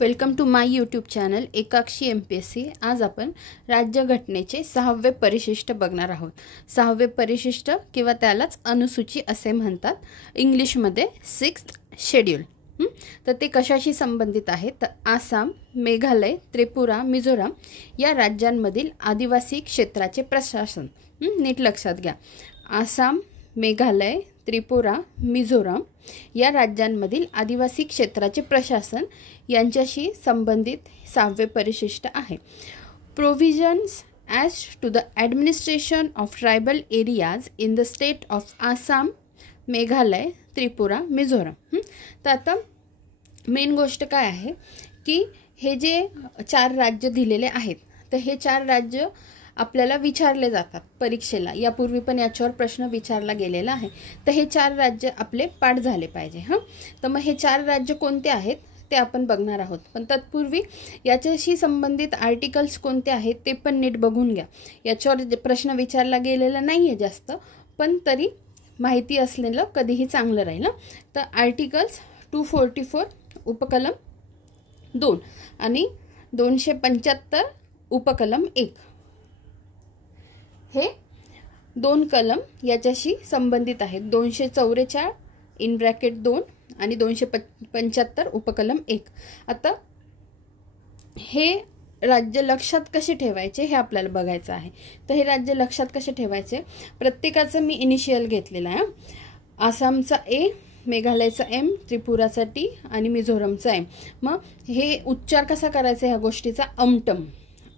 Welcome to my YouTube channel Ekakshi MPSC। आज आपण राज्यघटनेचे 6वे परिशिष्ट बघणार आहोत। 6वे परिशिष्ट किंवा त्यालाच अनुसूची असे म्हणतात, इंग्लिशमध्ये 6th शेड्यूल। तर ते कशाशी संबंधित आहे तर आसाम, मेघालय, त्रिपुरा, मिझोराम या राज्यांमधील आदिवासी क्षेत्राचे प्रशासन। नीट लक्षात घ्या, आसाम, मेघालय, त्रिपुरा, मिझोराम या राज्यांमधील आदिवासी क्षेत्राचे प्रशासन यांच्याशी संबंधित 6वे परिशिष्ट आहे। Provisions as to the administration of tribal areas in the state of Assam, Meghalaya, Tripura, Mizoram. तर आता मेन गोष्ट काय आहे की हे जे 4 राज्य दिलेले आहेत, तर हे 4 राज्य आपल्याला विचारले जातात परीक्षेला। यापूर्वी पण याच्यावर प्रश्न विचारला गेलेला आहे। तर हे 4 राज्य आपले पाठ झाले पाहिजे। तर मग हे 4 राज्य कोणते आहेत ते आपण बघणार आहोत, पण तत्पूर्वी याच्याशी संबंधित आर्टिकल्स कोणते आहेत ते पण नीट बघून घ्या। याच्यावर प्रश्न विचारला गेलेला नाही आहे जास्त, पण तरी माहिती असलेलं कधीही चांगलं राहील। तर आर्टिकल्स 244 उपकलम 2 आणि 275 उपकलम 1 हे 2 कलम याच्याशी संबंधित आहेत। 244 इन ब्रॅकेट 2 आणि 275 उपकलम 1। आता हे राज्य लक्षात कसे ठेवायचे हे आपल्याला बघायचं आहे। तर हे राज्य लक्षात कसे ठेवायचे, प्रत्येकाचं मी इनिशियल घेतलेलं आहे। आसामचा A, मेघालयचा M, त्रिपुराचा T आणि मिझोरमचा M। मग हे उच्चार कसा करायचा ह्या गोष्टीचा, अमटम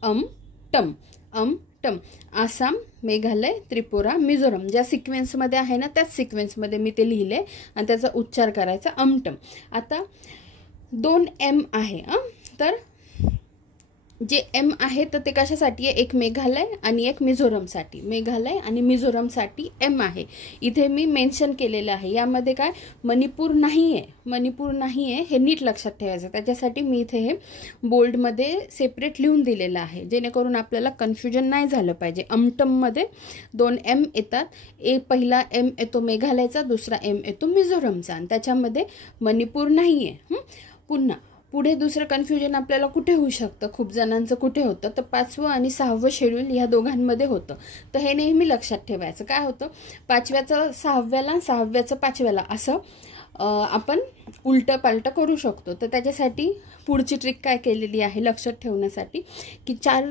अमटम अमटम। आसाम, मेघालय, त्रिपुरा, मिझोरम ज्या सिक्वेन्समध्ये आहे ना त्याच सिक्वेन्समध्ये मी ते लिहिले आणि त्याचा उच्चार करायचा अमटम। आता 2 M आहे, तर जे M आहे तर ते कशासाठी आहे, एक मेघालय आणि एक मिझोरमसाठी। मेघालय आणि मिझोरमसाठी M आहे। इथे मी मेन्शन केलेलं आहे। यामध्ये काय मणिपूर नाही आहे, मणिपूर नाही आहे हे नीट लक्षात ठेवायचं। त्याच्यासाठी मी इथे हे बोल्डमध्ये सेपरेट लिहून दिलेलं आहे, जेणेकरून आपल्याला कन्फ्युजन नाही झालं पाहिजे। अमटममध्ये 2 M येतात, पहिला M येतो मेघालयचा, दुसरा M येतो मिझोरमचा, आणि त्याच्यामध्ये मणिपूर नाही आहे। पुढे दुसरं कन्फ्युजन आपल्याला कुठे होऊ शकतं, खूप जणांचं कुठे होतं तर 5वं आणि 6वं शेड्यूल ह्या दोघांमध्ये होतं। तर हे नेहमी लक्षात ठेवायचं। काय होतं, 5व्याचं 6व्याला, 6व्याचं 5व्याला असं आपण उलटं पालटं करू शकतो। तर त्याच्यासाठी पुढची ट्रिक काय केलेली आहे लक्षात ठेवण्यासाठी, की 4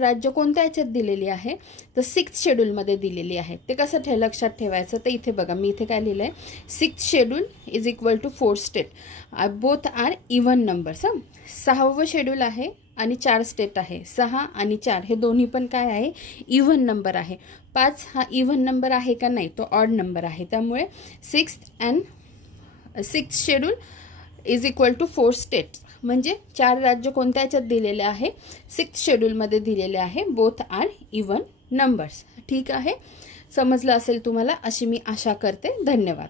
राज्य कोणत्या याच्यात दिलेली आहे तर 6th शेड्यूलमध्ये दिलेली आहे। ते कसं लक्षात ठेवायचं, तर इथे बघा मी इथे काय लिहिलं आहे, 6th schedule is equal to 4 state, both are even numbers. 6वं शेड्यूल आहे आणि 4 स्टेट आहे, 6 आणि 4 हे दोन्ही पण काय आहे, इव्हन नंबर आहे। 5 हा इव्हन नंबर आहे का नाही, तो ऑड नंबर आहे। त्यामुळे 6th schedule is equal to 4 states, म्हणजे 4 राज्य कोणत्या याच्यात दिलेले आहे, 6th शेड्यूलमध्ये दिलेले आहे, बोथ आर इव्हन नंबर्स। ठीक आहे, समजलं असेल तुम्हाला अशी मी आशा करते। धन्यवाद।